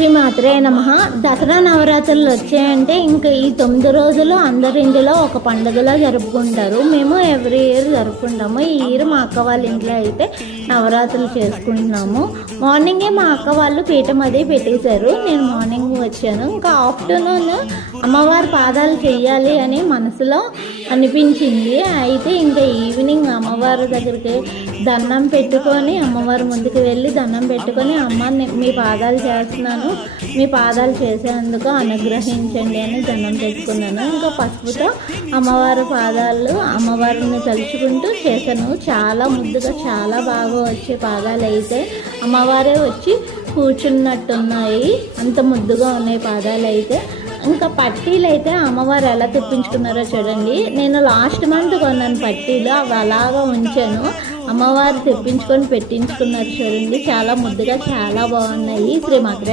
శ్రీ మాత్రే నమ. దసరా నవరాత్రులు వచ్చాయంటే ఇంకా ఈ తొమ్మిది రోజులు అందరి ఇంటిలో ఒక పండుగలా జరుపుకుంటారు. మేము ఎవ్రీ ఇయర్ జరుపుకుంటాము. ఈ ఇయర్ మా అక్క వాళ్ళ ఇంట్లో అయితే నవరాత్రులు చేసుకుంటున్నాము. మార్నింగే మా అక్క వాళ్ళు పీఠం అది పెట్టేశారు. నేను మార్నింగ్ వచ్చాను. ఇంకా ఆఫ్టర్నూన్ అమ్మవారి పాదాలు చేయాలి అని మనసులో అనిపించింది. అయితే ఇంకా ఈవినింగ్ అమ్మవారి దగ్గరికి దండం పెట్టుకొని అమ్మవారి ముందుకు వెళ్ళి దండం పెట్టుకొని అమ్మ మీ పాదాలు చేస్తున్నాను. మీ పాదాలు చేసేందుకు అనుగ్రహించండి అని దండం పెట్టుకున్నాను. ఇంకా పసుపుతో అమ్మవారి పాదాలు అమ్మవారిని తలుచుకుంటూ చేశాను. చాలా ముద్దుగా చాలా బాగా వచ్చే పాదాలు అయితే అమ్మవారే వచ్చి కూర్చున్నట్టున్నాయి. అంత ముద్దుగా ఉన్నాయి పాదాలు అయితే. ఇంకా పట్టీలు అయితే అమ్మవారు ఎలా తెప్పించుకున్నారో చూడండి. నేను లాస్ట్ మంత్ కొన్నాను పట్టీలు. అవి అలాగా ఉంచాను. అమ్మవారు తెప్పించుకొని పెట్టించుకున్నారు చూడండి. చాలా ముద్దుగా చాలా బాగున్నాయి. శ్రీ మాత్రే